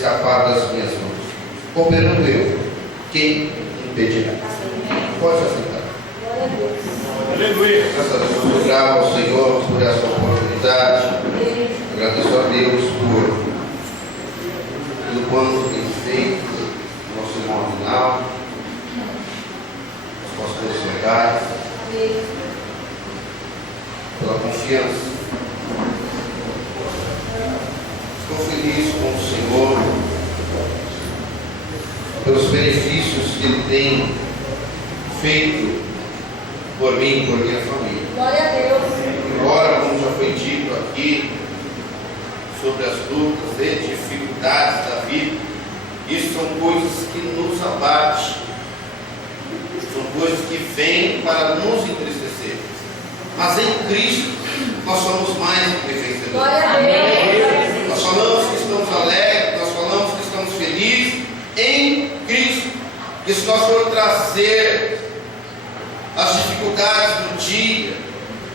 escapar das minhas mãos. Operando eu, quem impedirá? Pode aceitar. Aleluia. Graças a Deus, eu sou grato ao Senhor por essa oportunidade. Agradeço a Deus por tudo quanto tem feito no nosso irmão Aguinaldo, os pastores legais, pela confiança. Estou feliz com o Senhor pelos benefícios que Ele tem feito por mim e por minha família. Glória a Deus. Embora, como já foi dito aqui, sobre as lutas e dificuldades da vida, isso são coisas que nos abatem, são coisas que vêm para nos entristecer. Mas em Cristo nós somos mais do que vencedores. Glória a Deus. Nós falamos que estamos alegres, nós falamos que estamos felizes em Cristo. Que se nós for trazer as dificuldades do dia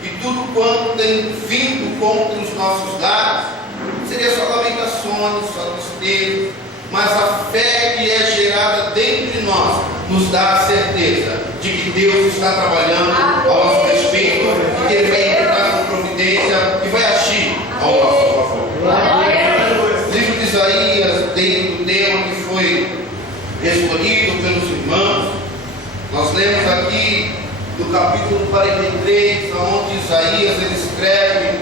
e tudo quanto tem vindo contra os nossos lares, seria só lamentações, só tristeza, mas a fé que é gerada dentro de nós nos dá a certeza de que Deus está trabalhando ao nosso respeito e que Ele vai entrar com providência e vai agir ao nosso favor. O livro de Isaías, dentro do tema que foi escolhido pelos irmãos, nós lemos aqui do capítulo 43, onde Isaías ele escreve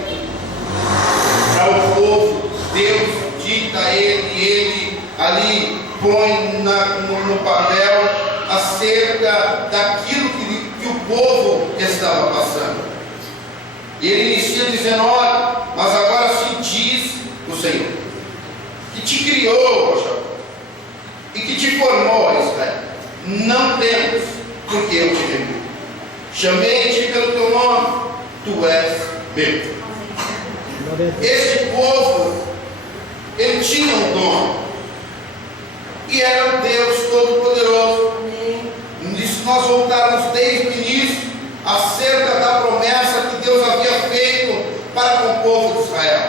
para o povo, Deus dita a ele, e ele ali põe no papel acerca daquilo que o povo estava passando. E ele inicia dizendo: olha, mas agora se diz o Senhor, que te criou, Jacó, e que te formou, Israel. Não temas, porque eu te remi. Chamei-te pelo teu nome, tu és meu. Este povo, ele tinha um nome, e era o Deus Todo-Poderoso. E se nós voltarmos desde o início, acerca da promessa que Deus havia feito para com o povo de Israel,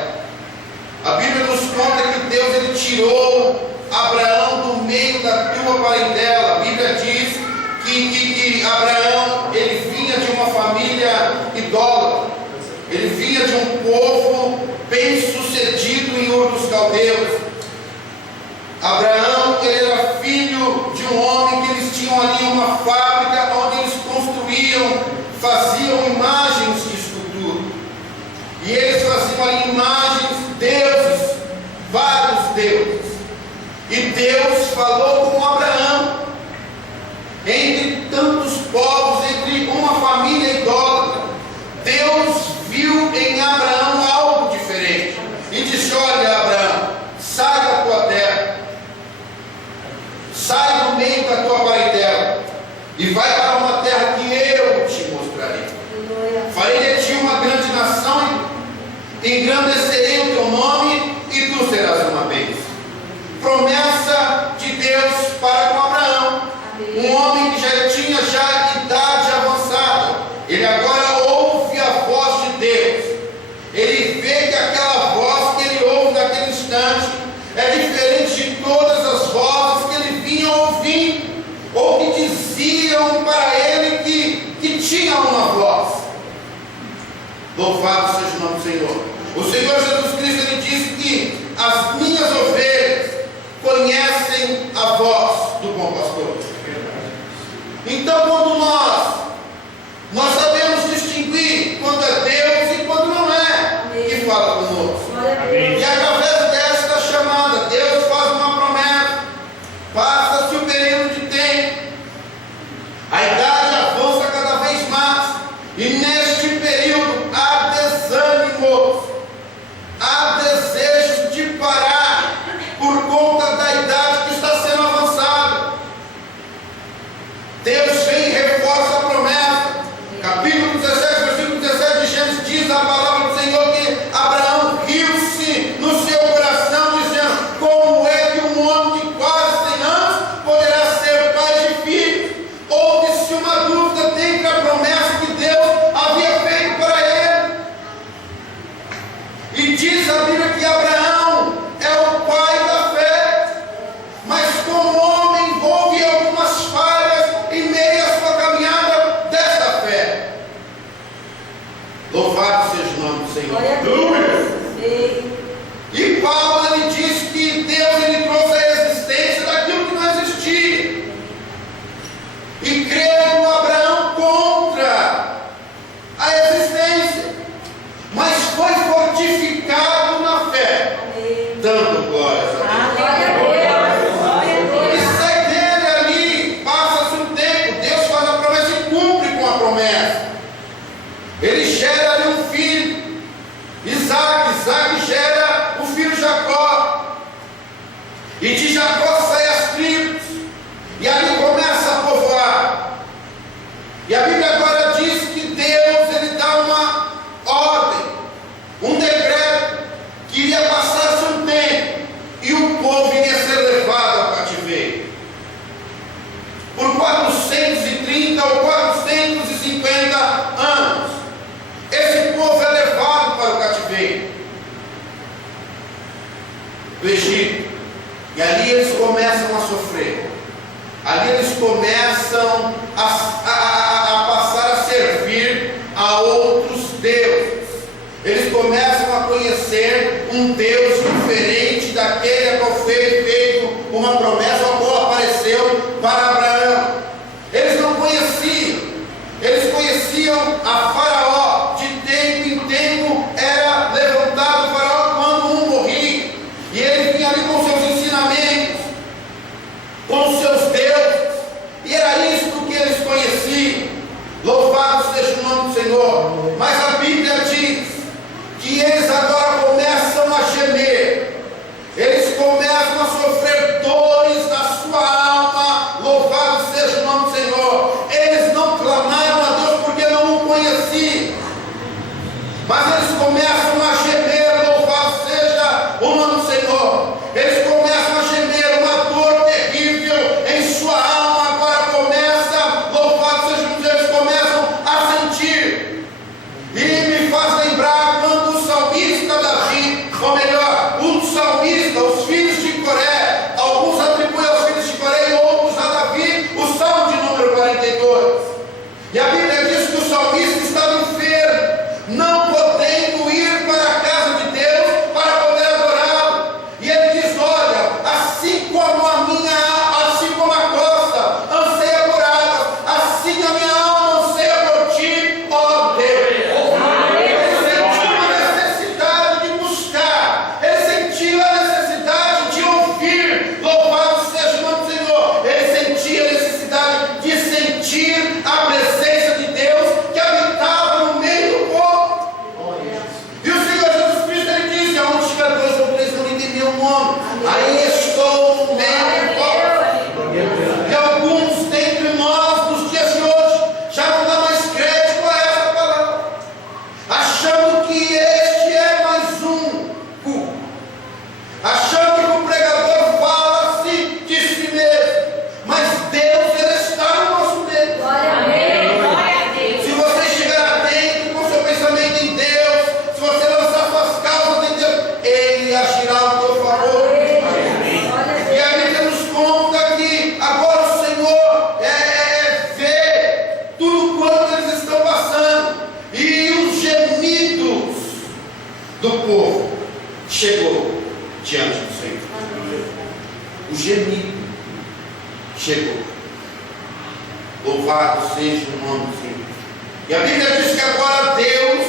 a Bíblia nos conta que Deus ele tirou Abraão do meio da tua parentela. A Bíblia diz que Abraão ele vinha de uma família idólatra, ele vinha de um povo bem sucedido em Ur dos Caldeus. Abraão ele era filho de um homem que eles tinham ali uma fábrica onde eles construíam, faziam imagens de escultura, e eles faziam ali imagens, deuses, vários deuses. E Deus falou com Abraão, entre tantos povos, entre uma família idólatra. Deus viu em Abraão algo diferente e disse: olha, Abraão, sai da tua terra, sai do meio da tua parentela e vai para uma terra que eu te mostrarei. Farei de ti uma grande nação, engrandecerei o teu nome e tu serás uma bênção. Promessa de Deus para com Abraão, um homem que já tinha idade avançada. Ele agora ouve a voz de Deus. Ele vê que aquela voz que ele ouve naquele instante é diferente de todas as vozes que ele vinha ouvindo, ou que diziam para ele que tinha uma voz. Louvado seja o nome do Senhor. O Senhor Jesus Cristo ele disse que as minhas ovelhas conhecem a voz do bom pastor. Então, quando nós sabemos distinguir quando é Deus e quando não é que fala conosco. E através desta chamada, Deus faz uma promessa. Passa-se o período de tempo, a idade avança cada vez mais, e neste período há desânimos, há desejos de parar por conta da idade que está sendo avançada. Deus vem e reforça Senhor. Glória a Deus. Ei. E Paulo, ele diz que Deus, ele trouxe a existência daquilo que não existia. E creu Abraão contra a existência, mas foi fortificado na fé, Amém. dando glórias a Deus. Glória a Deus. Glória a Deus. E sai dele ali, passa-se um tempo, Deus faz a promessa e cumpre com a promessa. Ele gera ali um filho, Isaac gera o filho Jacó, e de Jacó saem as tribos, e ali começa a povoar. E a Bíblia agora diz que Deus, ele dá uma ordem, um decreto, que iria passar-se um tempo, e o povo iria ser levado ao cativeiro. Por 430 ou 450 anos, esse povo é levado para o cativeiro do Egito. E ali eles começam a sofrer. Ali eles começam a passar a servir a outros deuses. Eles começam a conhecer um Deus diferente daquele a qual foi feito uma promessa, a qual apareceu para Abraão. Eles não conheciam. Eles conheciam a Faraó. De tempo em tempo era levantado o Faraó quando um morria. E ele vinha ali com seus ensinamentos, com seus deuses. E era isso que eles conheciam. Louvado seja o nome do Senhor. Mas a Bíblia diz que eles agora começam a gemer. Eles começam a sofrer dores na sua alma. Louvado seja o nome do Senhor. Eles não clamaram a Deus porque não o conheciam, mas eles começam a gemer. Louvado seja o nome do Senhor. Eles começam a gemer, uma dor terrível em sua alma agora começa. Louvado seja o nome de Deus. Eles começam a sentir. E me faz lembrar quando o salmista Davi, ou melhor, o salmista, os filhos de Coré, alguns atribuem aos filhos de Coré e outros a Davi, o salmo de número 42. E a Bíblia diz que o salmista estava enfermo, não podendo ir para a casa de Deus para poder adorá-lo. E ele diz: olha, assim como a costa anseia por águas, assim a minha alma anseia por ti, ó Deus. Ele sentiu a necessidade de buscar, ele sentiu a necessidade de ouvir. Louvado seja o nome do Senhor. Ele sentia a necessidade de sentir a presença de Deus que habitava no meio do povo. E o Senhor Jesus Cristo, ele disse: aonde estiver dois ou três não entendem o nome, aí estou no meio do povo. E alguns dentre nós, nos dias de hoje, já não dá mais crédito a essa palavra, achando que este é mais um culto, achando que o pregador fala-se de si mesmo, mas Deus, ele está no nosso meio. Glória a Deus. Glória a Deus. Se você estiver atento com seu pensamento em Deus, se você lançar suas causas em Deus, Ele agirá ao teu favor. E a Bíblia nos conta que agora o Senhor vê tudo quanto eles estão passando, e os gemidos do povo chegou diante do Senhor. O gemido chegou. Louvado seja o nome do Senhor. E a Bíblia diz que agora Deus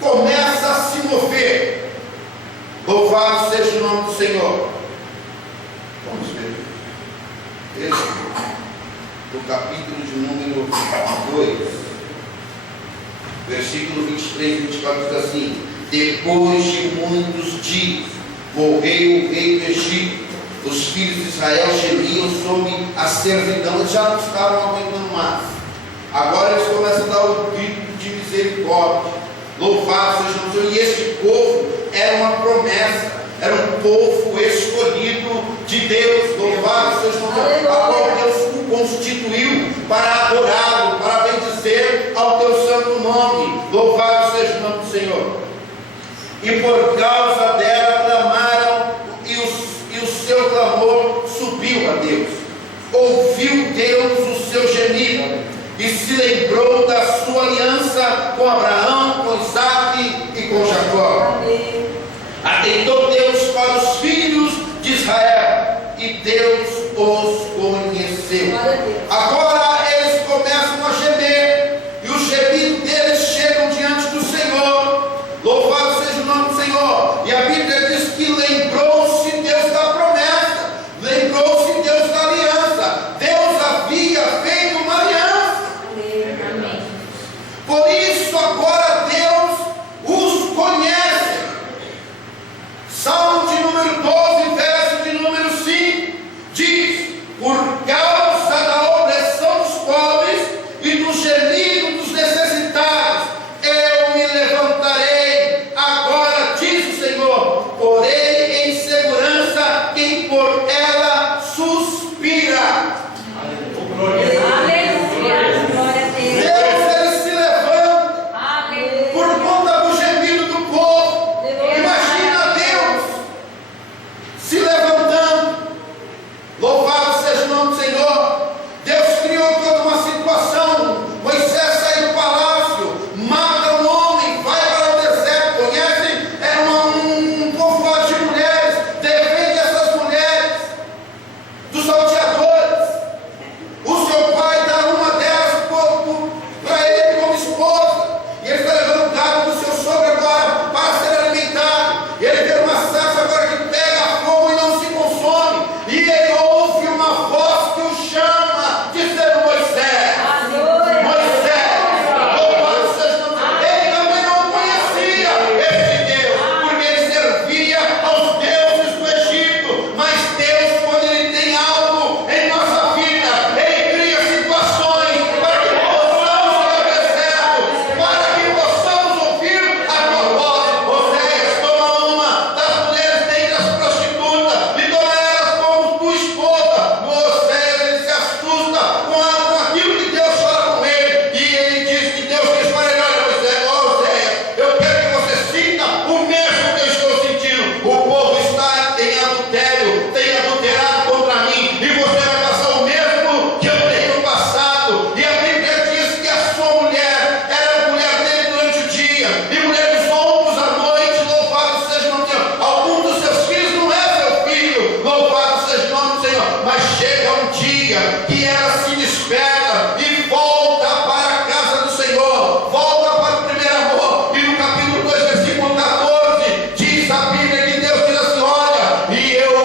começa a se mover. Louvado seja o nome do Senhor. Vamos ver. Esse, do capítulo de número 2, versículo 23 e 24 diz assim: depois de muitos dias morreu o rei do Egito. Os filhos de Israel gemiam sob a servidão. Eles já não estavam aguentando mais. Agora eles começam a dar o grito de misericórdia. Louvado seja o Senhor. E este povo era uma promessa, era um povo escolhido de Deus. Louvado seja o Senhor, a qual Deus o constituiu para adorá-lo, para bendizer ao teu santo nome. Louvado seja o nome do Senhor. E por causa dela clamaram, e o seu clamor subiu a Deus. Ouviu Deus o seu gemido e se lembrou da sua aliança com Abraão, com Isaque e com Jacó. Amém. Atentou Deus para os filhos de Israel e Deus os conheceu. Glória a Deus. Agora eles começam a gemer e os gemidos deles chegam diante do Senhor. Louvado seja o nome do Senhor. E a Bíblia diz que lembrou-se Deus da promessa, lembrou-se Deus da aliança. Deus havia feito uma aliança. Amém. Por isso agora Deus os conhece. Salmo de número 12, verso de número 5, diz: por causa da opressão dos pobres e do gemido dos necessitados, eu me levantarei. Agora diz o Senhor: porei em segurança quem por ela suspira. Aleluia. Glória a Deus. Deus, ele se levanta Amém. por conta do gemido do povo. Imagina Deus se levantando. Louvado seja o nome do Senhor. Deus criou toda uma situação. Moisés sai do palácio, mata um homem, vai para o deserto. Conhecem? Era um povoado de mulheres. Defende essas mulheres dos salteadores. O seu pai dá uma delas para ele como esposa. E ele está levando o gado do seu sogro agora para ser alimentado. E ele vê uma sarça agora que pega fogo e não se consome. E ele ouve uma voz que o chama, dizendo: Moisés, Moisés, louvado seja o nome do Senhor. Ele também não conhecia esse Deus, porque ele servia aos deuses do Egito. Mas Deus, quando ele tem algo em nossa vida, ele cria situações para que possamos ir ao deserto, para que possamos ouvir a tua voz. Oséias toma uma das mulheres dentre as prostitutas e toma elas como tua esposa. Oséias, ele se assusta com aquilo que Deus fala com ele, e ele diz que Deus diz para ele: olha, Oséias, eu quero que você sinta o mesmo que eu estou sentindo. O povo está em adultério, tem adulterado contra mim, e você vai passar o mesmo que eu tenho passado. E a Bíblia diz que a sua mulher era mulher dele durante o dia e mulher dos outros à noite. Louvado seja o nome do Senhor. Algum dos seus filhos não é seu filho, louvado seja o nome do Senhor. Mas chega um dia que ela se desperta e volta para a casa do Senhor, volta para o primeiro amor. E no capítulo 2, versículo 14, diz a Bíblia que Deus diz assim: olha, e eu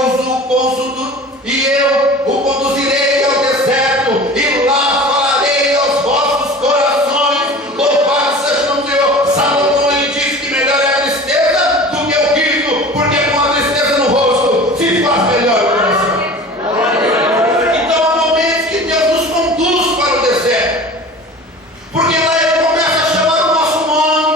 o conduzirei ao deserto, e lá falarei aos vossos corações. Louvado seja o nome do Senhor. Salomão, ele diz que melhor é a tristeza do que o riso, porque com a tristeza no rosto se faz melhor o coração. Então há momentos que Deus nos conduz para o deserto, porque lá ele começa a chamar o nosso nome,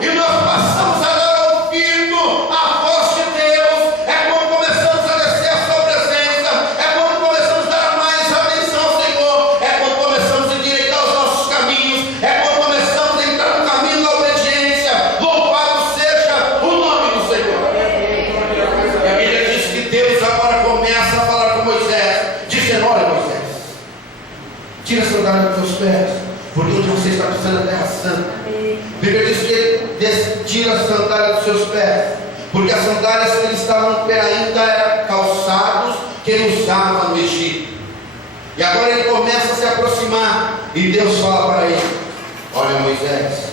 e nós passamos a dar ouvido à voz de Deus. É quando começamos a descer a sua presença, é quando começamos a dar mais atenção ao Senhor, é quando começamos a endireitar os nossos caminhos, é quando começamos a entrar no caminho da obediência. Louvado seja o nome do Senhor. E a Bíblia diz que Deus agora começa a falar com Moisés, dizendo: olha, Moisés, tira a sandália dos teus pés, porque onde você está pisando é terra santa. A Bíblia diz que ele tira a sandália dos seus pés, porque as sandálias que ele estava no pé ainda eram calçados que ele usava no Egito. E agora ele começa a se aproximar, e Deus fala para ele: olha, Moisés,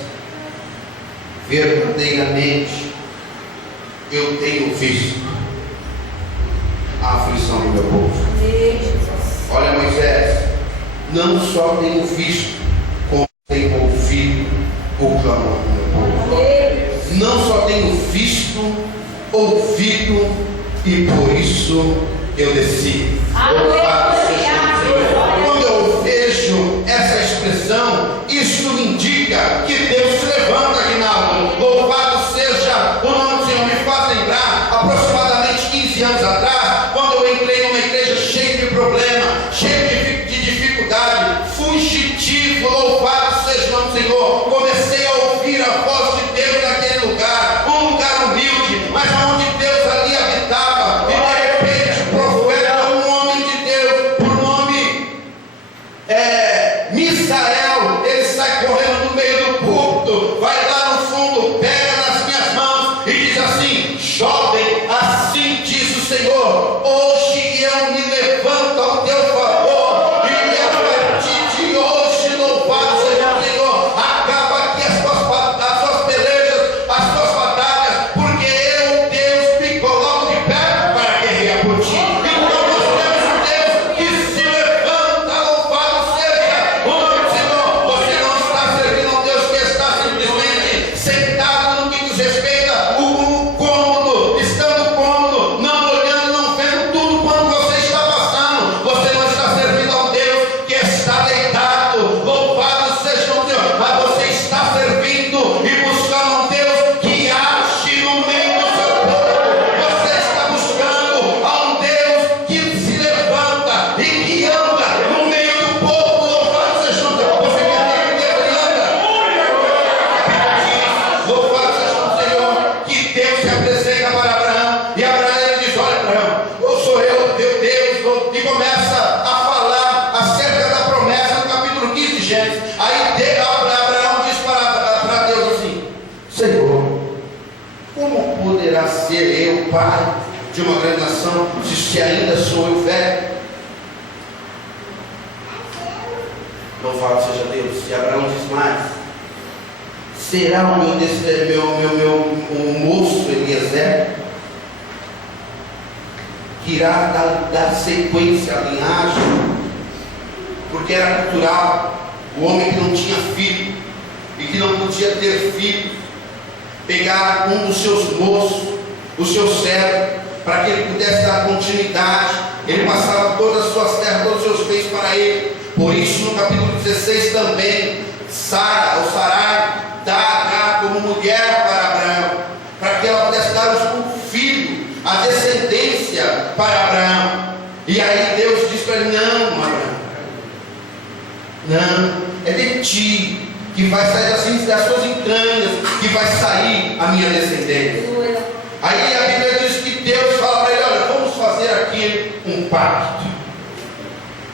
verdadeiramente eu tenho visto a aflição do meu povo. Amém, Jesus. Olha, Moisés, não só tenho visto, como tenho ouvido o clamor do meu povo. Amém. Não só tenho visto, ouvido, e por isso eu desci. Louvado seja o nome do Senhor. Quando eu vejo essa expressão, isto me indica que Deus se levanta, Aguinaldo. Louvado seja o nome do Senhor. Me faz lembrar, aproximadamente 15 anos atrás, quando eu entrei numa igreja cheia de problema, cheia de dificuldade, fugitivo. Louvado seja o nome do Senhor. Comecei a ouvir a voz de Deus naquele lugar, um lugar humilde, mas onde Deus ali habitava. E de repente o profeta, um homem de Deus, ser eu pai de uma grande nação, se ainda sou eu velho? Louvado seja Deus. E Abraão diz mais: será o meu moço Eliezer que irá dar sequência à linhagem? Porque era cultural o homem que não tinha filho e que não podia ter filho pegar um dos seus moços, o seu servo, para que ele pudesse dar continuidade. Ele passava todas as suas terras, todos os seus bens para ele. Por isso, no capítulo 16 também, Sara, ou Sarai, dá como mulher para Abraão, para que ela pudesse dar um filho, a descendência para Abraão. E aí Deus diz para ele: não, Abraão, não, é de ti que vai sair das suas entranhas, que vai sair a minha descendência. Aí a Bíblia diz que Deus fala para ele: olha, vamos fazer aqui um pacto.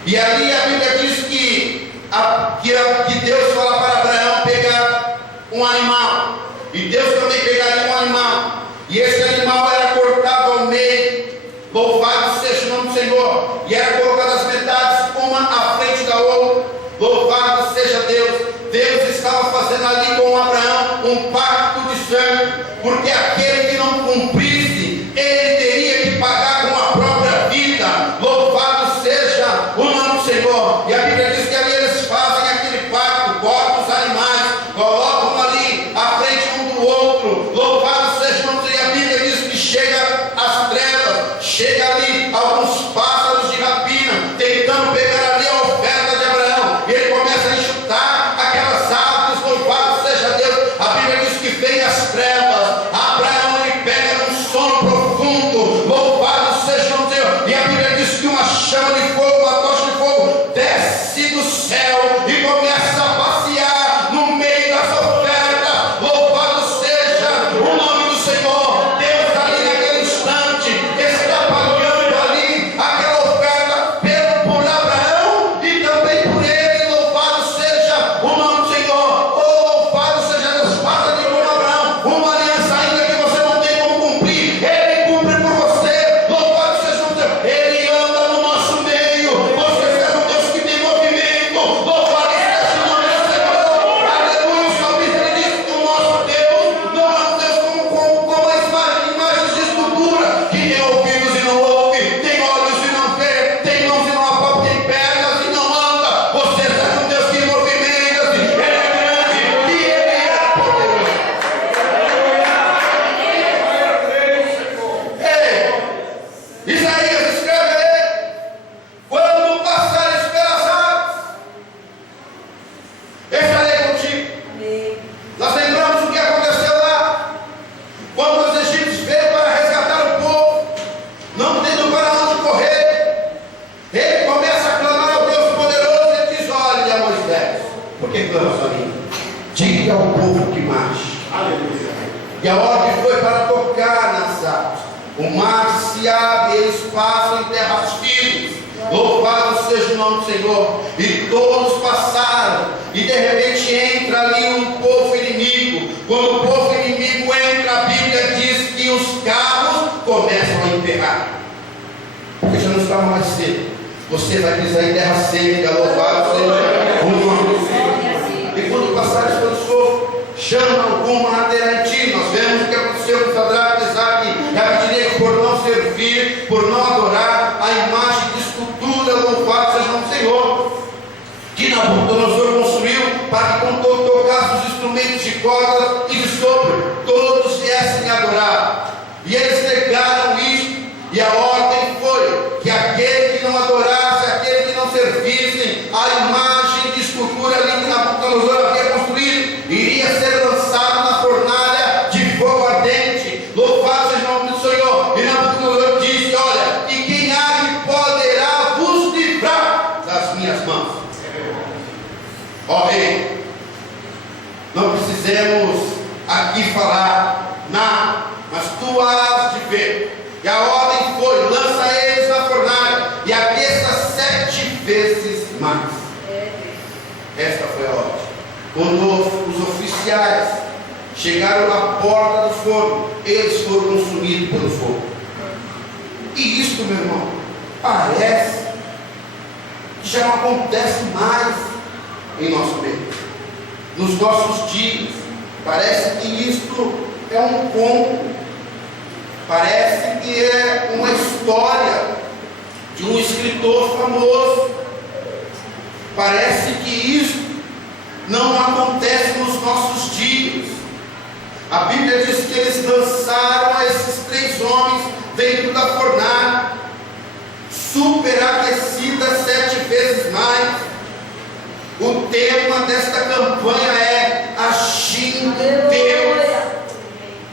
E ali a Bíblia diz que Deus fala para Abraão pegar um animal, e Deus também pegaria um animal, e esse animal era cortado ao meio. Louvado seja o nome do Senhor. E era colocado as metades, uma à frente da outra. Louvado seja Deus. Deus estava fazendo ali com Abraão um pacto de sangue, porque aquele que não cumprisse, ele teria que pagar com a própria vida. Louvado seja o nome do Senhor. E a Bíblia diz que ali eles fazem aquele pacto, cortam os animais, colocam ali à frente um do outro. Louvado seja o nome do Senhor. E a Bíblia diz que chega às trevas, chega ali alguns pássaros de rapina, tentando pegar ali a oferta de Abraão, e ele começa a enxutar aquelas árvores. Louvado seja Deus. A Bíblia diz que vem as trevas, Abraão ele pega num sono profundo. Louvado seja o Senhor. E a Bíblia diz que uma chama de fogo, uma tocha de fogo desce do céu e começa a passear no meio das ofertas. Louvado seja o nome do Senhor. Deus ali naquele instante está pagando ali aquela oferta por Abraão e também por ele. Louvado seja o nome do Senhor. Oh, louvado seja Deus. Faça ali com Abraão uma aliança ainda que você não tem como cumprir, ele cumpre por você. Louvado seja o nome do Senhor. Ele anda no nosso meio. Você é um Deus que tem movimento. Louvado seja o nome do Senhor. Aleluia. O salmista ele diz que o nosso Deus não é um Deus como as imagens de escultura, que tem ouvidos e não ouve, tem olhos e não vê, tem mãos e não apalpa, tem pernas e não anda. Você é um Deus que movimenta-se. Ele é grande e ele é poderoso. Ei, Isaías escreve aí: quando passares pelas águas, estarei contigo. Nós lembramos o que aconteceu lá, quando os egípcios veio para resgatar o povo, não tendo para onde correr. Ele começa a clamar ao Deus poderoso e diz: olha, Moisés, por que clamas a mim? Diga ao povo que marche. E a ordem foi para tocar nas águas. O mar se abre e eles passam em terras firmes. Louvado seja o nome do Senhor. E todos passaram. E de repente entra ali um povo inimigo. Quando o povo inimigo entra, a Bíblia diz que os carros começam a emperrar, porque já não está mais cedo. Você vai pisar em terra seca. Louvado seja o nome do Senhor. E quando passares pelo fogo, chama alguma ladeira em ti. Nós vemos o que aconteceu com Sadraque, Mesaque e Abednego por não servir, por não adorar a imagem de escultura. Louvado seja o nome do Senhor, que Nabucodonosor construiu para que, quando tocasse os instrumentos de corda e de sopro, todos viessem adorar. E eles negaram isso, e a ordem foi que aquele que não adorasse, aquele que não servisse a imagem de escultura ali que Nabucodonosor havia construído, iria ser lançado na fornalha de fogo ardente. Louvado seja o nome do Senhor. E Nabucodonosor disse: olha, e quem há que poderá vos livrar das minhas mãos? Ó rei, não precisamos aqui falar nada, mas tu harás de ver. E a ordem foi: lança eles na fornalha e aqueça 7 vezes mais. Esta foi a ordem. Quando os oficiais chegaram à porta do forno, eles foram consumidos pelo fogo. E isto, meu irmão, parece que já não acontece mais em nosso meio, nos nossos dias. Parece que isto é um conto, parece que é uma história de um escritor famoso. Parece que isso não acontece nos nossos dias. A Bíblia diz que eles lançaram a esses 3 homens dentro da fornalha, superaquecida 7 vezes mais. O tema desta campanha é agindo Deus.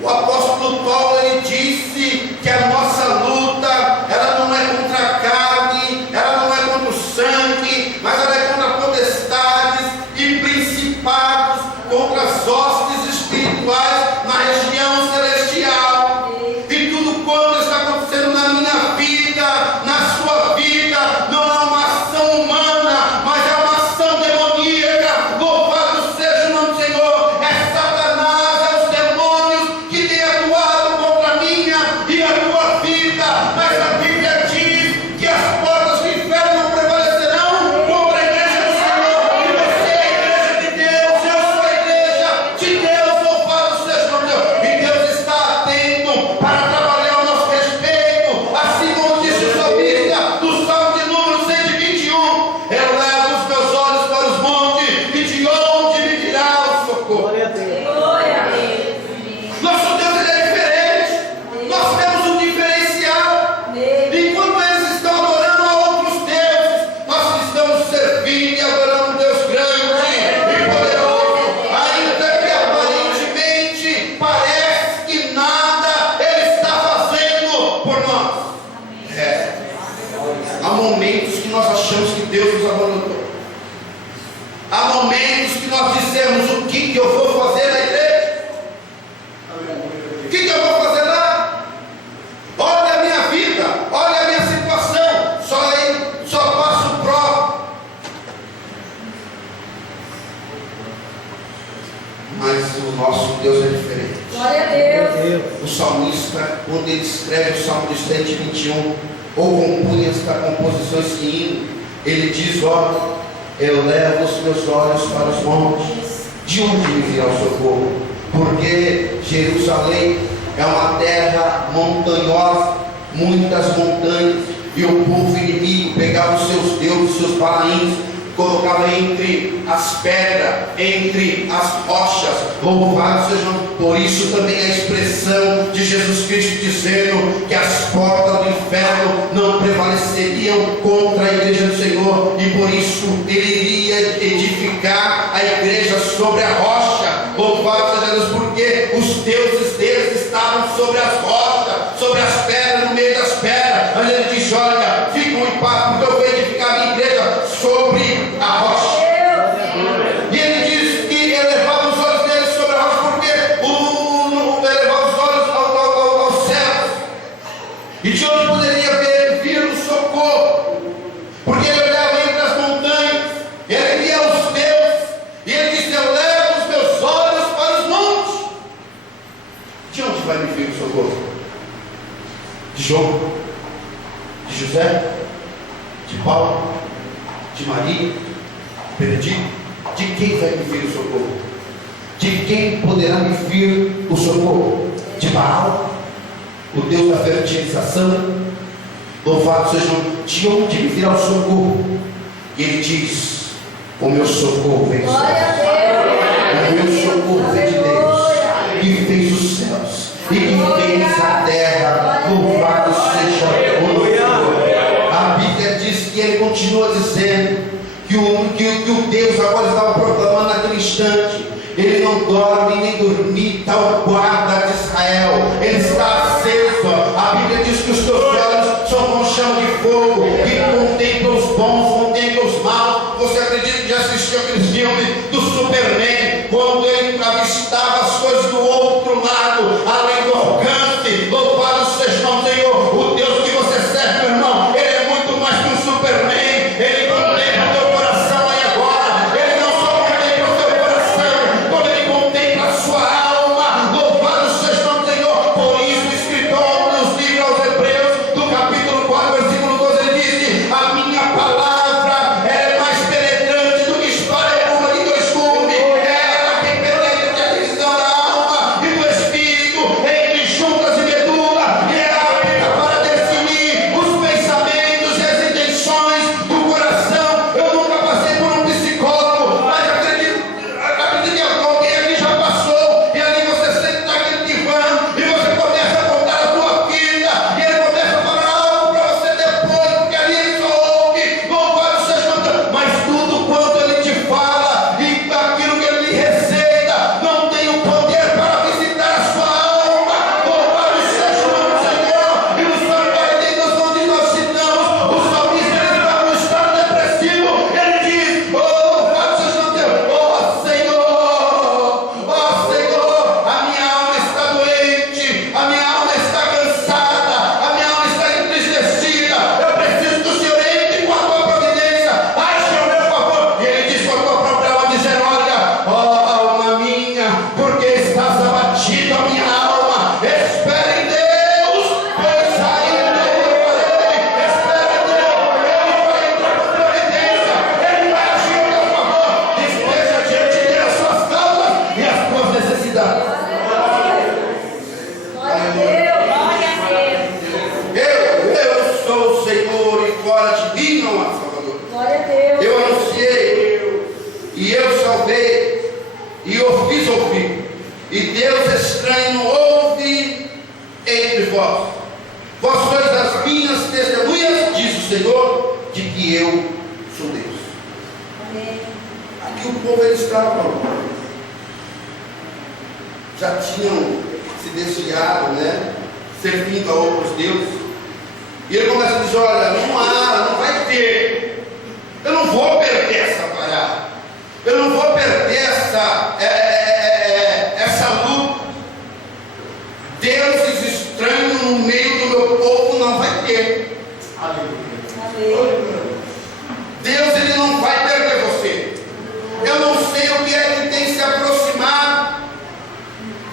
O apóstolo Paulo, ele disse que a nossa luta, ela não é contra a carne, ela não é contra o sangue, mas ela é contra potestades e principados, contra as hostes espirituais na região celestial. E tudo quanto está acontecendo na minha vida, na sua vida, não é uma ação humana, mas é uma ação demoníaca. Louvado seja o nome do Senhor. É Satanás, é os demônios que têm atuado contra a minha e a tua vida. Mas a Bíblia diz que as portas do inferno não prevalecerão contra a igreja do Senhor. E você é a igreja de Deus, eu sou a igreja de Deus. Louvado seja o nome de Deus. E Deus está atento para trabalhar ao nosso respeito, assim como disse o salmista do Salmo de número 121: eu levo os meus olhos para os montes, e de onde me virá o socorro? Glória a Deus. Glória a Deus. Nosso Deus, ele é diferente. Nós temos um diferencial. Enquanto eles estão adorando a outros deuses, nós estamos servindo e adorando um Deus grande e poderoso. Ainda que aparentemente parece que nada Ele está fazendo por nós. Há momentos que nós achamos que Deus nos abandonou. Há momentos que nós dizemos: o que eu vou fazer na igreja? O que eu vou fazer lá? Olha a minha vida, olha a minha situação, só passo prova. Mas o nosso Deus é diferente. Glória a Deus. O salmista, quando ele escreve o Salmo de 121, ou compunha esta composição, esse hino, ele diz: olha, eu levo os meus olhos para os montes, de onde me virá o socorro? Porque Jerusalém é uma terra montanhosa, muitas montanhas, e o povo inimigo pegava os seus deuses, seus balaíns, colocava entre as pedras, entre as rochas. Louvado seja. Por isso também a expressão de Jesus Cristo dizendo que as portas do inferno não prevaleceriam contra a igreja do Senhor, e por isso ele iria edificar a igreja sobre a rocha. Louvado seja Deus, porque os deuses deles estavam sobre as rochas, sobre as pedras, no meio das pedras. Mas ele diz: olha, ficam em paz, porque eu vou edificar a minha igreja sobre a rocha. E ele diz que elevava os olhos dele sobre a rocha, porque elevava os olhos aos céus, e de onde poderia vir o socorro? Porque ele olhava entre as montanhas, ele via os deuses, e ele disse: eu levo os meus olhos para os montes. De onde vai me vir o socorro? De João, de José, de Paulo, de Maria, Benedito? De quem vai me vir o socorro? De quem poderá me vir o socorro? De Baal, o Deus da fertilização? Louvado seja. De onde me virá o socorro? E ele diz: o meu socorro vem do céu. O meu socorro vem de Deus, que fez os céus e que fez a terra. Louvado seja o Senhor. A Bíblia diz que ele continua dizendo que o Deus agora estava proclamando naquele instante: ele não dorme nem dormir, tal guarda de Israel, ele está aceso. A Bíblia diz que os teus olhos são como chama de fogo, que contempla os bons, contempla os maus. Você acredita que já assistiu aqueles filmes do Superman, quando ele avistava as coisas do outro lado, além do alcance? Louvado seja o Senhor. O Deus que você serve, meu irmão, ele é muito mais que um Superman. Ele contempla o teu coração aí agora. Ele não só contempla o teu coração, como ele contempla a sua alma. e eu salvei, e o fiz ouvir, e Deus estranho não ouve entre vós. Vós sois as minhas testemunhas, diz o Senhor, de que eu sou Deus. Amém. Aqui o povo eles estavam, já tinham se desviado, né? Servindo a outros deuses. E ele começa a dizer: olha, não vai ter. Eu não vou perder essa parada. Eu não vou perder essa luta. Deuses estranhos no meio do meu povo não vai ter. Amém. Deus, ele não vai perder você. Eu não sei o que é que tem se aproximado,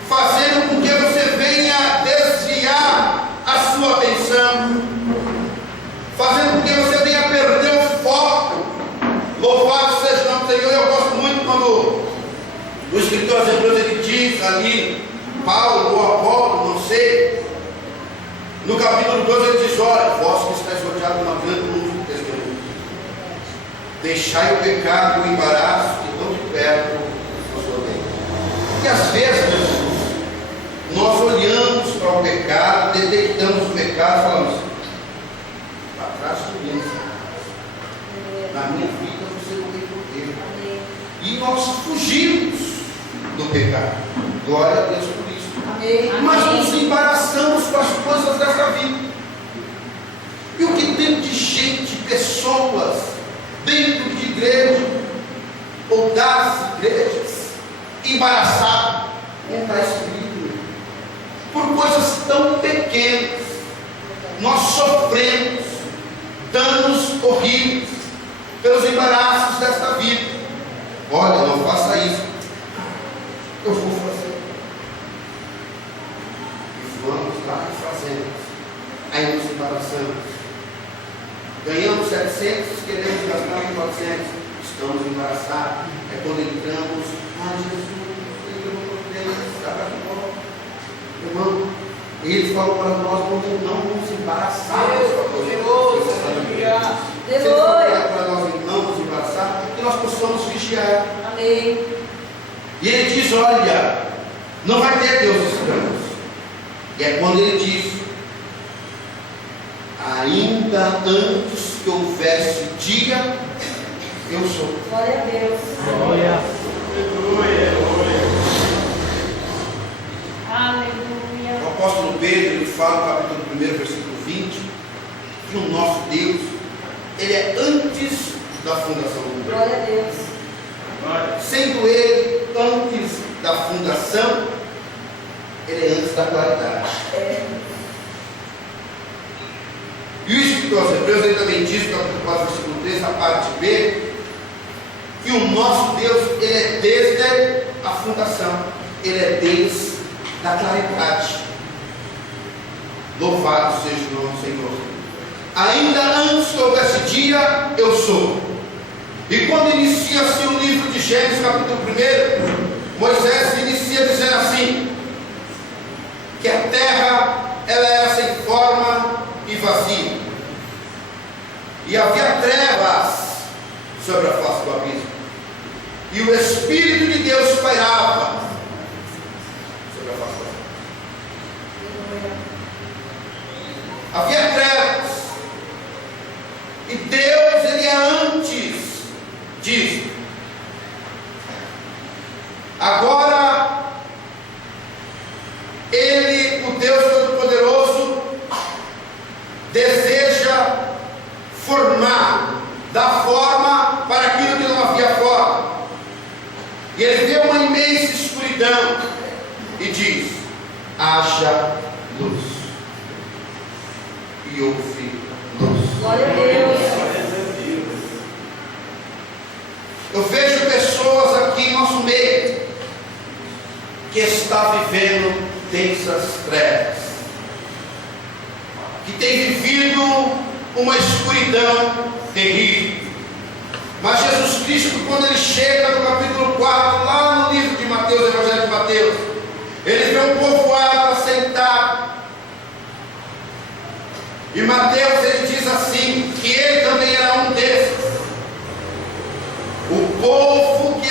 fazendo com que você venha desviar a sua atenção, fazendo com que você venha perder o foco. Louvado seja o nome do Senhor. Eu gosto muito quando o escritor aos Hebreus ele diz ali, Paulo ou Apolo, não sei, no capítulo 12 ele diz: olha, vós que estáis rodeados de uma grande nuvem de testemunhos, deixai o pecado e o embaraço que tão de perto nos rodeia. E às vezes, meus irmãos, nós olhamos para o pecado, detectamos o pecado e falamos: para trás de mim, na minha vida você não tem poder. E nós fugimos do pecado. Glória a Deus por isso. Amém. Mas nos embaraçamos com as coisas dessa vida. E o que tem de gente, pessoas dentro de igreja ou das igrejas embaraçado, não está escrito, por coisas tão pequenas. Nós sofremos danos horríveis pelos embaraços desta vida. Olha, não faça isso. Eu vou fazer. E vamos lá e fazemos. Aí nos embaraçamos. Ganhamos 700, queremos gastar 400. Estamos embaraçados. É quando entramos: Jesus, irmão, ele falou para nós não nos embaraçarmos com a coisa. Ele falou para nós não nos embaraçar, que nós possamos vigiar. Amém. E ele diz: olha, não vai ter deuses estranhos. E é quando ele diz: ainda antes que houvesse dia, eu sou. Glória a Deus. Glória. Aleluia. O apóstolo Pedro, ele fala no capítulo 1, versículo 20, que o nosso Deus, ele é antes da fundação do mundo. Glória a Deus. Sendo ele antes da fundação, ele é antes da claridade. E o escritor aos Hebreus ele também diz, no capítulo 4, versículo 3, na parte B, que o nosso Deus, ele é desde a fundação, ele é desde da claridade. Louvado seja o nome do Senhor. Ainda antes que houvesse dia, eu sou. E quando inicia-se o livro de Gênesis, capítulo 1, Moisés inicia dizendo assim: que a terra ela era sem forma e vazia, e havia trevas sobre a face do abismo, e o Espírito de Deus pairava sobre a face do abismo. Havia trevas, e Deus ele é antes disso. Agora ele, o Deus Todo-Poderoso, deseja formar, dar forma para aquilo que não havia forma. E ele vê uma imensa escuridão e diz: haja luz. E houve luz. Glória a Deus. Eu vejo pessoas aqui em nosso meio que está vivendo densas trevas, que tem vivido uma escuridão terrível. Mas Jesus Cristo, quando ele chega no capítulo 4, lá no livro de Mateus, Evangelho de Mateus, ele vê um povoado assentado. E Mateus ele diz assim, que ele também era um desses. O povo que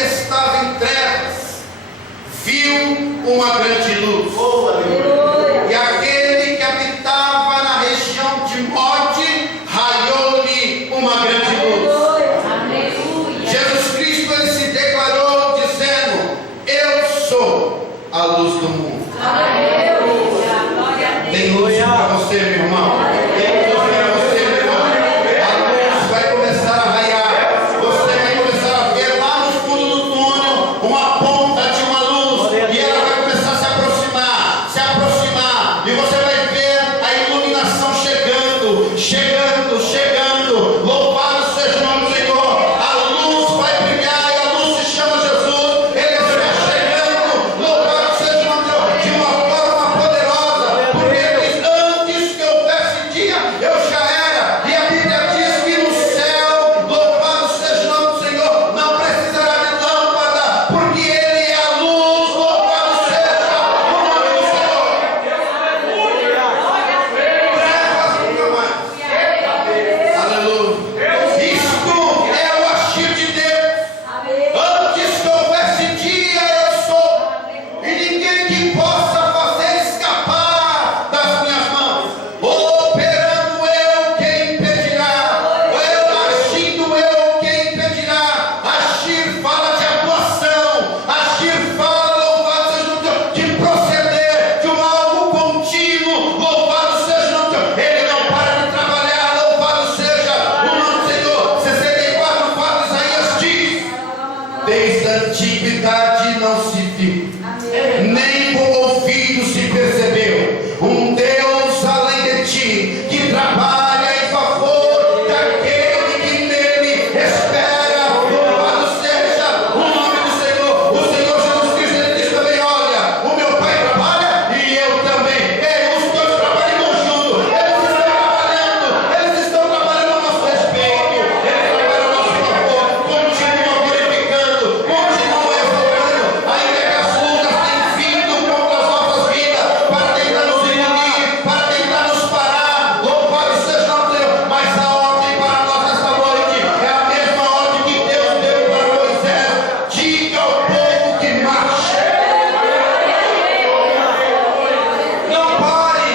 uma grande luz. Aleluia. E aquele que habitava na região de morte, raiou-lhe uma grande luz. Aleluia. Jesus Cristo, ele se declarou dizendo: eu sou a luz do mundo. Aleluia. Glória a Tem Deus. luz para você, meu irmão. Tem luz para você, meu irmão. A luz vai começar a raiar. Você vai começar a ver lá no fundo do túnel uma ponta de uma luz. E ela vai começar a se aproximar, se aproximar. E você vai ver a iluminação chegando, chegando, chegando. Louvado seja o nome do Senhor. A luz vai brilhar e a luz se chama Jesus. Ele está chegando. Louvado seja o nome do Senhor. De uma forma poderosa. Porque ele diz: antes que houvesse dia, eu já era. E a Bíblia diz que no céu, louvado seja o nome do Senhor, não precisará de lâmpada, porque ele é a luz. Louvado seja o nome do Senhor. Trevas nunca mais. Aleluia. Isto é o agir de Deus. Antes que houvesse dia, eu sou. E ninguém que possa fazer escapar das minhas mãos. Operando eu, quem impedirá? Eu agindo eu, quem impedirá? Agir fala de atuação. Agir fala, louvado seja o nome de Deus, de proceder de um algo contínuo. Louvado seja o nome de Deus. Ele não para de trabalhar. Louvado seja o nome do Senhor. 64:4 Isaías diz: desde a antiguidade não se viu, nem com ouvido se percebeu, um Deus além de ti, que trabalha em favor daquele que nele espera. Louvado seja o nome do Senhor. O Senhor Jesus Cristo, ele diz também: olha, o meu Pai trabalha e eu também. Os dois trabalham juntos. Eles estão trabalhando a nosso respeito. Eles trabalham a nosso favor. Continuam glorificando, continuam exaltando, ainda que as lutas tenham vindo contra as nossas vidas, para tentar nos inibir, para tentar nos parar. Louvado seja o nome de Deus. Mas a ordem para nós nesta noite é a mesma ordem que Deus deu para Moisés: diga ao povo que marche. Não pare,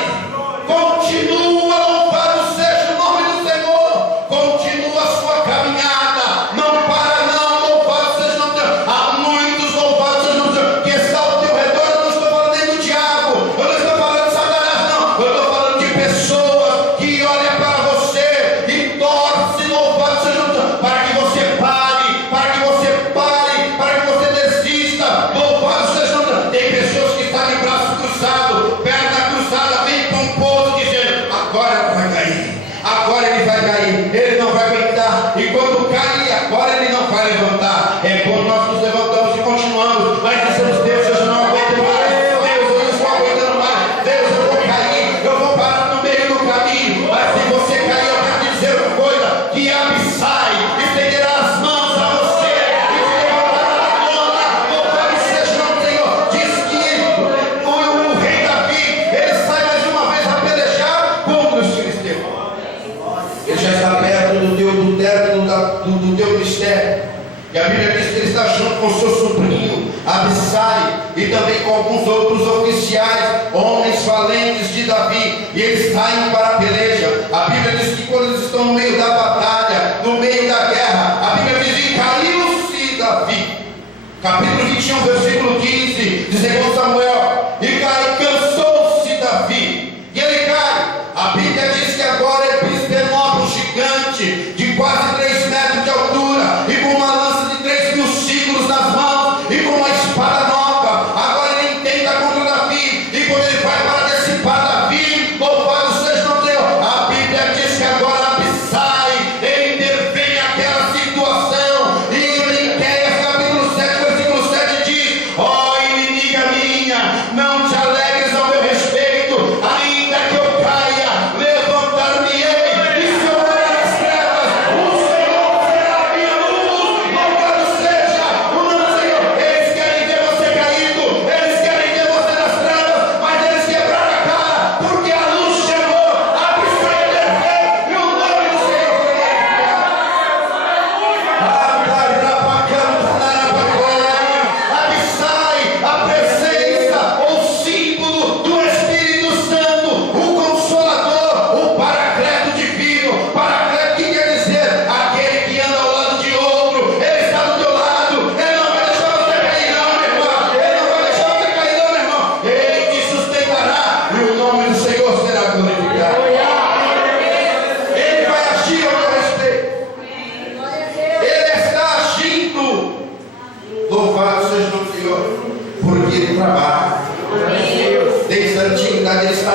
continua, louvado seja o nome do Senhor, continua a sua caminhada, não para não, louvado seja o nome de Deus. Há muitos, louvado seja o nome de Deus, que estão ao teu redor. Eu não estou falando nem do diabo, eu não estou falando de Satanás, não, eu estou falando de pessoas que olham para você e torcem, louvado seja o nome de Deus, para que você pare, para que você pare, para que você desista. Louvado seja o nome de Deus. Tem pessoas que estão de braço cruzado, perna cruzada, bem pomposo, dizendo: agora vai cair, agora ele vai cair, ele não vai aguentar. E quando cair, agora ele não vai levantar. É quando nós nos levantamos e continuamos, mas dizemos: Deus, eu já não aguento mais, Deus, eu não estou aguentando mais, Deus, eu vou cair, eu vou parar no meio do caminho. Mas se você cair, eu quero te dizer uma coisa: que Abissai estenderá as mãos a você e te levantará da lona. Louvado seja o nome do Senhor. Diz que o rei Davi, ele sai mais uma vez a pelejar contra os filisteus. Ele já está perto do término do teu mistério. E a Bíblia diz que ele está junto com seu sobrinho Abissai e também com alguns outros oficiais, homens valentes de Davi, e eles saem para a peleja. A Bíblia diz que quando eles estão no meio da batalha, no meio da guerra, a Bíblia diz: e caiu-se Davi. Capítulo 21, versículo 15 de 2 Samuel. E cansou-se Davi, e ele cai. A Bíblia diz que agora é Episbenópolis, gigante, de quase 3 metros de altura, e com uma lança de 3.000 ciclos nas mãos, e com uma espada nova. Agora ele intenta contra Davi, e quando ele vai para dissipar Davi, louvado seja o nome de Deus, a Bíblia diz que agora Abissai intervém naquela situação. E em Miqueias capítulo 7, versículo 7 diz: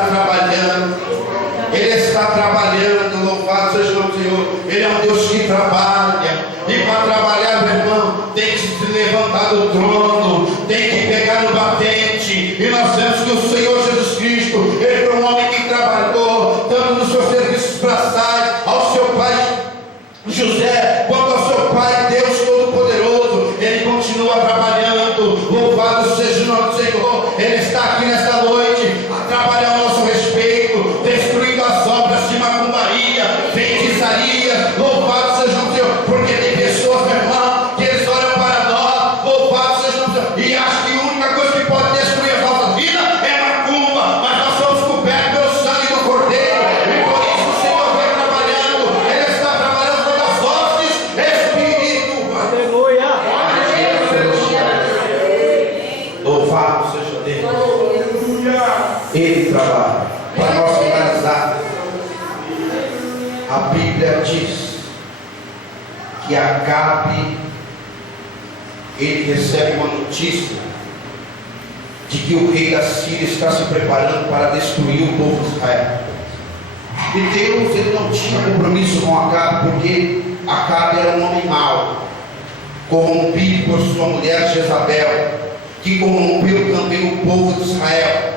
trabalhando. Ele está trabalhando, louvado seja o nome do Senhor. Ele é um Deus que trabalha. E para trabalhar, meu irmão, tem que se levantar do trono, tem que pegar no batente. E nós vemos que o Senhor Jesus Cristo, ele foi um homem que trabalhou, tanto nos seus serviços braçais, ao seu pai José, quanto ao seu pai, Deus Todo-Poderoso. Ele continua trabalhando. Louvado seja o nome do Senhor. Ele está aqui nesta noite a trabalhar ao nosso respeito, destruindo as obras de macumbaria, feitiçaria. Louvado seja o nome do Senhor, porque tem pessoas, meu irmão, que eles olham para nós, louvado seja o nome do Senhor, e acham que a única coisa que pode destruir a nossa vida é macumba, mas nós somos cobertos pelo sangue do Cordeiro, e por isso o Senhor vem trabalhando. Ele está trabalhando com as hostes espirituais. Aleluia. Louvado seja Deus. Ele trabalha. Para nós finalizar, a Bíblia diz que Acabe, ele recebe uma notícia de que o rei da Síria está se preparando para destruir o povo de Israel. E Deus, ele não tinha compromisso com Acabe, porque Acabe era um homem mau, corrompido por sua mulher Jezabel, que corrompeu também o povo de Israel,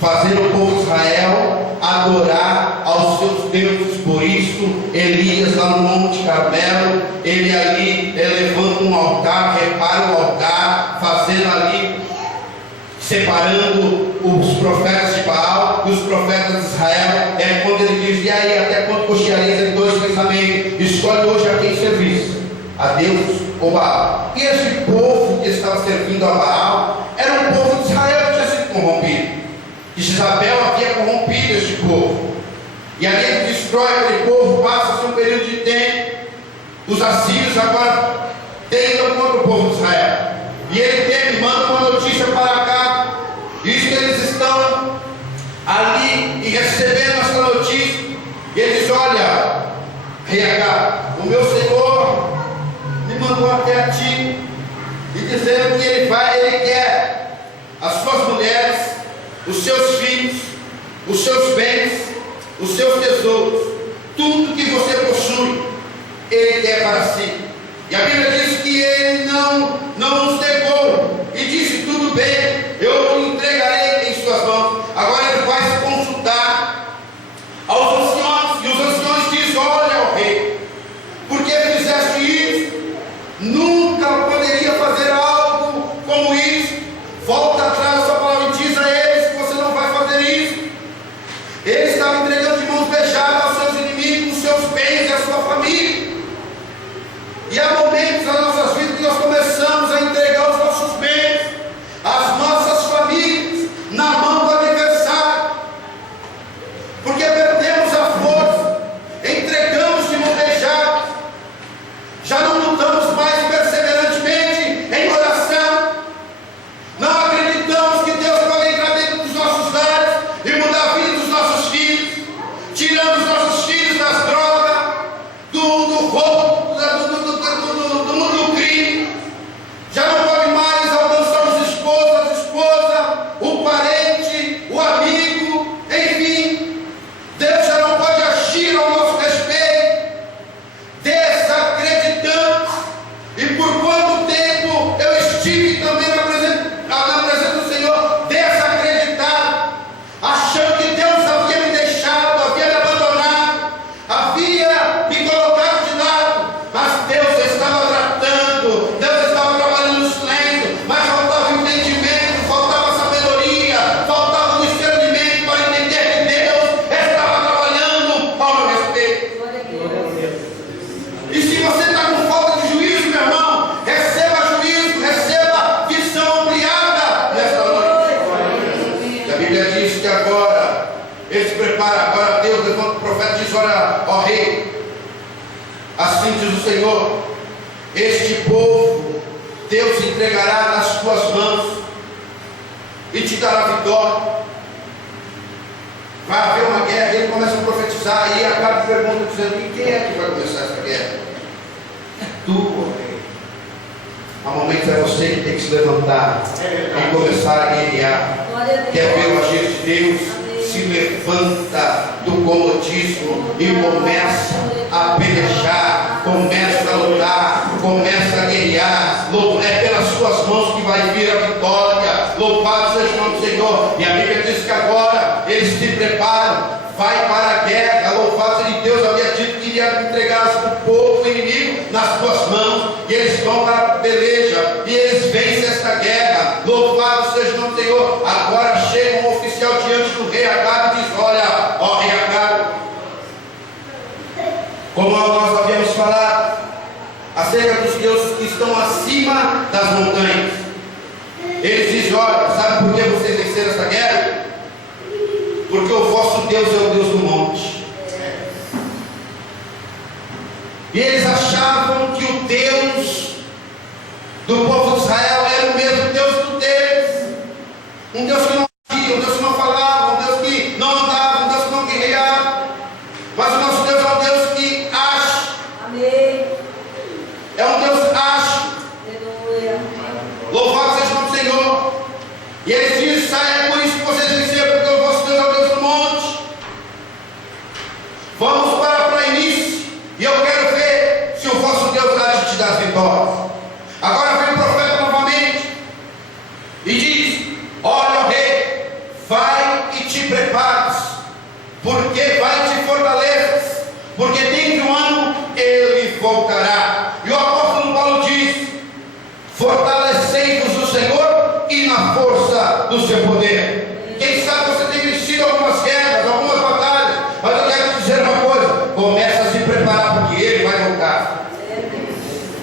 fazendo o povo de Israel adorar aos seus deuses. Por isso Elias, lá no Monte Carmelo, ele ali levanta um altar, repara o altar, fazendo ali, separando os profetas de Baal e os profetas de Israel. É quando ele diz: e aí, até quando cocheareis em dois pensamentos? Escolhe hoje a quem serviço, a Deus ou Baal. E esse povo que estava servindo a Baal era um povo de Israel que tinha sido corrompido. Jezabel havia corrompido este povo, e ali ele destrói aquele povo. Passa-se um período de tempo, os assírios agora tentam contra o povo de Israel, e ele manda uma notícia para cá. Isso que eles estão ali e recebendo essa notícia, e ele diz: olha, rei Acabe, o meu Senhor me mandou até a ti, e dizendo que ele quer as suas mulheres, os seus filhos, os seus bens, os seus tesouros, tudo que você possui, ele quer para si. E a Bíblia diz que ele não nos negou, e disse: tudo bem, eu o entregarei em suas mãos. Agora ele vai se consultar aos anciões, e os anciões dizem: olha, ó rei, por que fizeste isso? Nunca poderia fazer algo como isso. Volta atrás da sua palavra e diz a eles que você não vai fazer isso. Ele estava entregando de mãos beijadas aos seus inimigos, os seus bens e a sua família. E há momentos nas nossas vidas que nós começamos a entregar os nossos bens, as nossas famílias, na mão do adversário, porque perdemos a força, entregamos de mãos beijadas, já não lutamos mais perseverantemente em oração, não acreditamos que Deus pode entrar dentro dos nossos lares e mudar a vida dos nossos filhos, tirando os nossos filhos das drogas, do roubo, do mundo do crime. Já não pode mais alcançar os esposos, as esposas, o parente, o amigo, enfim. Deus já não pode agir ao nosso respeito, desacreditando. E por quanto tempo eu estive também na presença do Senhor desacreditado, achando que Deus havia me deixado, havia me abandonado, havia me colocado de lado, mas Deus estava tratando, Deus estava trabalhando no silêncio, mas faltava entendimento, faltava sabedoria, faltava o discernimento para entender que Deus estava trabalhando ao meu respeito. E se você está com falta de juízo, meu irmão, receba juízo, receba visão ampliada nesta noite. E a Bíblia diz que agora ele se prepara, agora Deus levanta o profeta e diz: olha, ó rei, assim diz o Senhor, este povo Deus entregará nas tuas mãos e te dará vitória. Vai haver uma guerra. E ele começa a profetizar, e Acabe pergunta dizendo: e quem é que vai começar essa guerra? Tu, ó rei. Há momentos é você que tem que se levantar e começar a guerrear. Quer ver o agir de Deus? se levanta do comodismo e começa a pelejar, começa a lutar, começa a guerrear. É pelas suas mãos que vai vir a vitória. Louvado seja o nome do Senhor. E a Bíblia diz que agora eles se preparam, vai para a guerra. Louvado seja Deus, havia dito que iria entregar o povo inimigo nas suas mãos, e eles vão para a peleja e eles vencem esta guerra. Louvado seja o nome do Senhor. Agora chega um oficial diante do rei Acabe e diz: olha, ó rei Acabe, como nós havíamos falado acerca dos deuses que estão acima das montanhas, eles dizem: olha, sabe por que vocês venceram esta guerra? Porque o vosso Deus é o Deus do monte. E eles achavam que o Deus do povo de Israel era o mesmo Deus do deles, um Deus que não agia, um Deus que não falava, um Deus que não andava, um Deus que não guerreava. Mas o nosso Deus é um Deus que age. Amém. É um Deus ágil. Aleluia. Louvado seja o nome do Senhor. E eles dizem: sai, é por isso que vocês venceram, porque o vosso Deus é o Deus do monte. Vamos para a planície, e eu quero ver se o vosso Deus há de te dar vitórias. Agora vem o profeta novamente e diz: olha, ó rei, vai e te prepares, porque vai te fortaleças, porque dentro de um ano ele voltará. E o apóstolo Paulo diz: fortalecei-vos no Senhor e na força do seu poder. Quem sabe você tem vencido algumas guerras, algumas batalhas, mas eu quero te dizer uma coisa: começa a se preparar, porque ele vai voltar.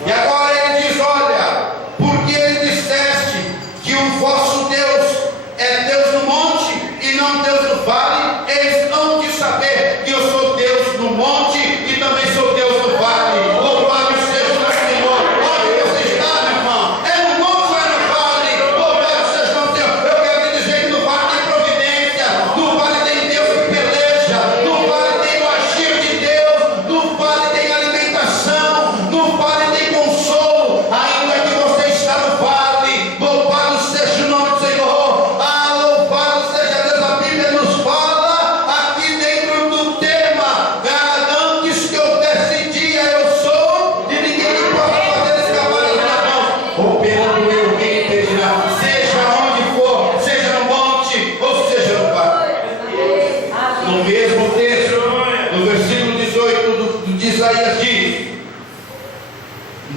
E agora ele diz: olha, porque ele disseste que o vosso Deus é Deus no monte e não Deus no vale, eles hão de saber que eu sou Deus no monte e também sou Deus no vale. Louvado seja o Senhor. Onde você está, meu irmão? É no monte ou é no vale? Louvado seja o Senhor. Eu quero te dizer que no vale tem providência, no vale tem Deus que peleja, no vale tem o agir de Deus, no vale tem alimentação, no vale tem consolo, ainda que você está no vale. Louvado seja o nome do Senhor. Ah, louvado seja Deus. A Bíblia nos fala aqui dentro do tema: antes que houvesse dia eu sou, e ninguém me pode fazer escapar das minhas mãos. Operando eu, quem impedirá? Seja onde for, seja no monte ou seja no vale. No mesmo texto, no versículo 18 de Isaías diz: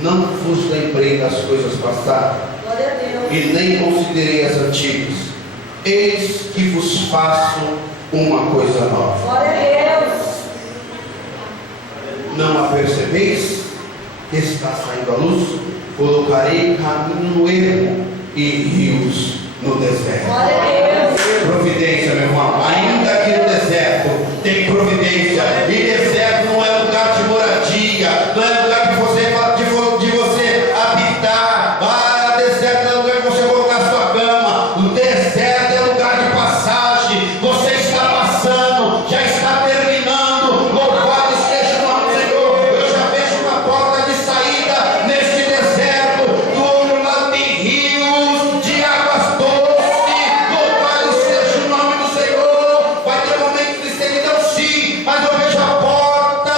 não vos lembrei das coisas passadas, Glória a Deus. e nem considerei as antigas. Eis que vos faço uma coisa nova. Glória a Deus. Não a percebeis? Está saindo a luz. Colocarei caminho no ermo e rios no deserto. Glória a Deus. Providência, meu irmão. Ainda que no deserto tem providência. E deserto não é lugar de moradia, não é lugar de você habitar. Ah, deserto é lugar de você colocar sua cama. O deserto é lugar de passagem. Você está passando, já está terminando. Louvado seja o nome do Senhor. Eu já vejo uma porta de saída neste deserto. Do outro lado tem rios de águas doces. Louvado seja o nome do Senhor. Vai ter momentos de sequidão, sim, mas eu vejo a porta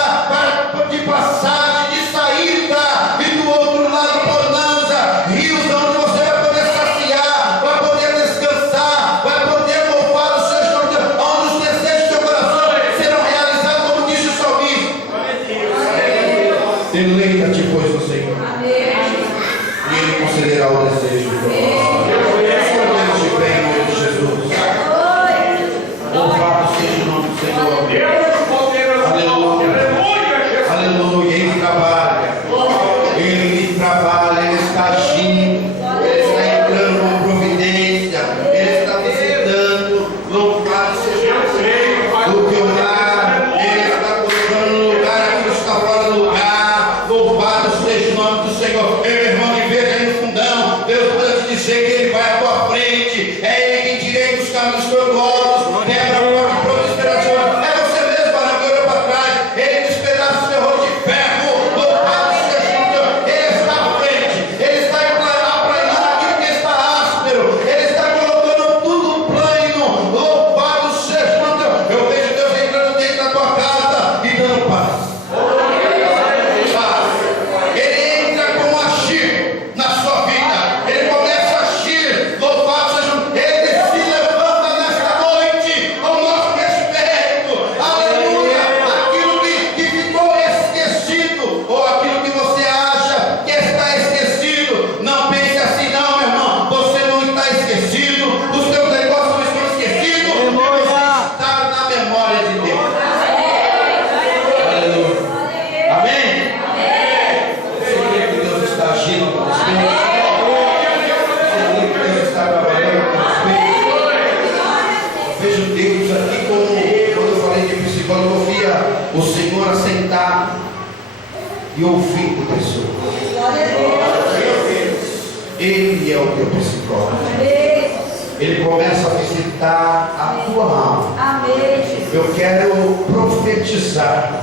de passagem, de saída, e do outro lado bonança, rios onde você vai poder saciar, vai poder descansar, vai poder louvar o Senhor, onde os desejos do seu coração serão realizados, como disse o salmista. Deleita-te, pois, no Senhor, e Ele concederá o desejo do teu coração. Deus te bem, em nome de Jesus. Louvado seja o nome do Senhor. Aleluia. Aleluia. Ele trabalha. Ele trabalha. Ele está agindo. Ele está entrando com providência. Ele está visitando. Louvado seja o Senhor. Do teu lar. Ele está colocando no lugar aquilo que está fora do lugar. Louvado seja o nome do Senhor. Meu irmão, me veja aí no fundão. Deus pode te dizer que Ele vai à tua frente. É Ele quem direita os caminhos tortuosos. Quebra a porta de prosperação. É você mesmo, para que olhou para trás. Ele despedaça o seu rosto de ferro. Louvado seja o Senhor. Ele está à frente. é o teu psicólogo. Amém. Ele começa a visitar a tua alma. Amém, Jesus. Eu quero profetizar,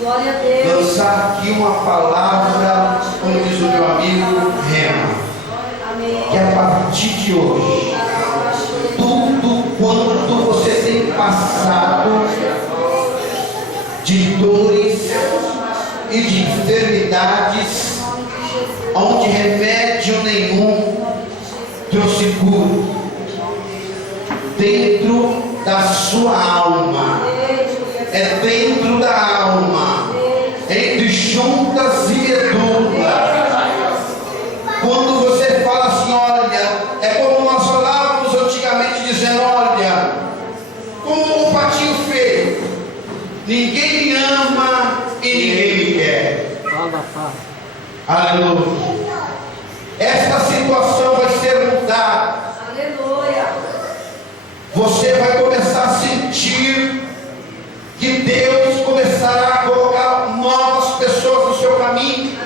Glória a Deus. lançar aqui uma palavra, como diz o meu amigo Rema, Amém. que a partir de hoje, tudo quanto você tem passado de dores e de enfermidades, onde remédio nenhum trouxe cura, dentro da sua alma, é dentro da alma, entre juntas e medulas. Quando você fala assim, olha, é como nós falávamos antigamente, dizendo, olha, como o patinho feio, ninguém me ama e ninguém me quer. Aleluia. Esta situação vai ser mudada. Aleluia. Você vai começar a sentir que Deus começará a colocar novas pessoas no seu caminho.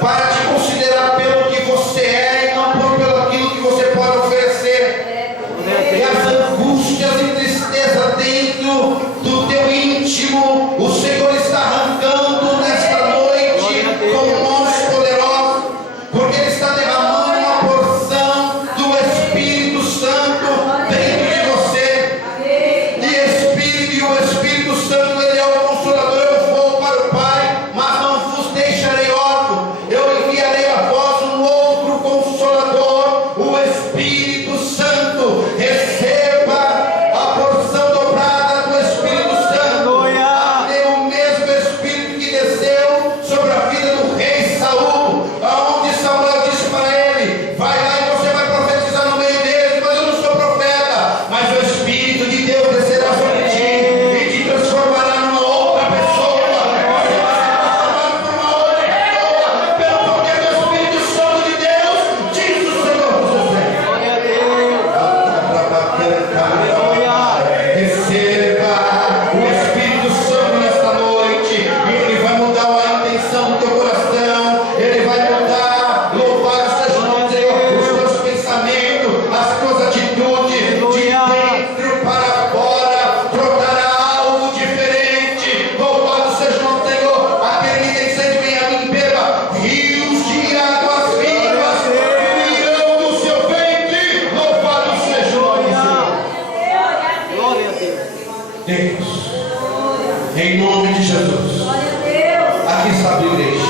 Para te considerar pelo que você é e não pelo aquilo que você pode oferecer. E as angústias e tristeza dentro do teu íntimo, o Senhor está arrancando nesta noite com mãos poderosas, porque Ele está derramando uma porção do Espírito Santo dentro de você. E o Espírito Santo, Ele é o Consolador. Eu vou para o Pai, mas não vos deixarei órfãos. Eu enviarei a vós um outro Consolador, o Espírito Santo. Receba a porção dobrada do Espírito Santo. É o mesmo Espírito que desceu sobre a vida do rei Saul, aonde Samuel disse para ele, vai lá e você vai profetizar no meio deles, mas eu não sou profeta, mas o Espírito de Deus descerá sobre ti e te transformará numa outra pessoa. Você vai ser transformado por uma outra pessoa, pelo poder do Espírito Santo de Deus, diz o Senhor dos Receba o Espírito Santo nesta noite, e Ele vai mudar a intenção do teu coração, Ele vai mudar, louvado seja o nome do Senhor, os teus pensamentos, as tuas atitudes, de dentro para fora, brotará algo diferente. Louvado seja o nome do Senhor. Aquele que tem sede, venha a mim, beba rios de águas vivas fluirão do seu ventre. Louvado seja o nome do Senhor. Deus, em nome de Jesus, Glória a Deus. aqui está a tua igreja,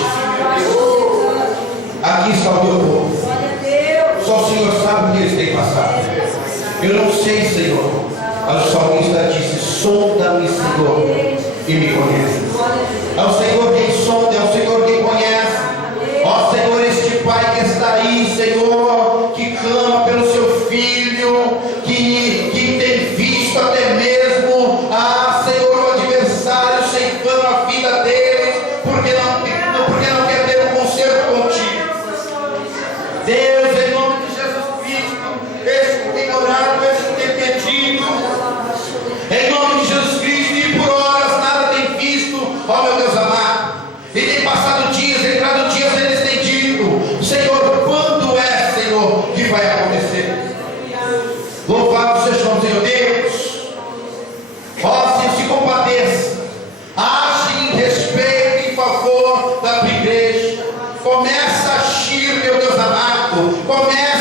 aqui está o teu povo. Glória a Deus. Só o Senhor sabe o que eles têm passado. Eu não sei, Senhor, mas o salmista disse, sonda-me, Senhor, e me conhece. É o Senhor quem sonda, é o Senhor quem conhece. Ó Senhor, este pai que está aí, Senhor, que clama pelo seu filho, que tem visto até mesmo, Senhor, o adversário ceifando a vida deles, porque não quer ter um conserto contigo. Deus, em nome de Jesus Cristo, esse que tem orado, esse que tem pedido, em nome de Jesus Cristo, e por horas nada tem visto, ó meu Deus amado, e tem passado dias, entrado dias, eles têm dito, Senhor, quando é, Senhor, que vai acontecer? Louvado seja o nome do Senhor Deus. Ó, Senhor, se compadeça, age em respeito e em favor da tua igreja. Começa a agir, meu Deus amado, começa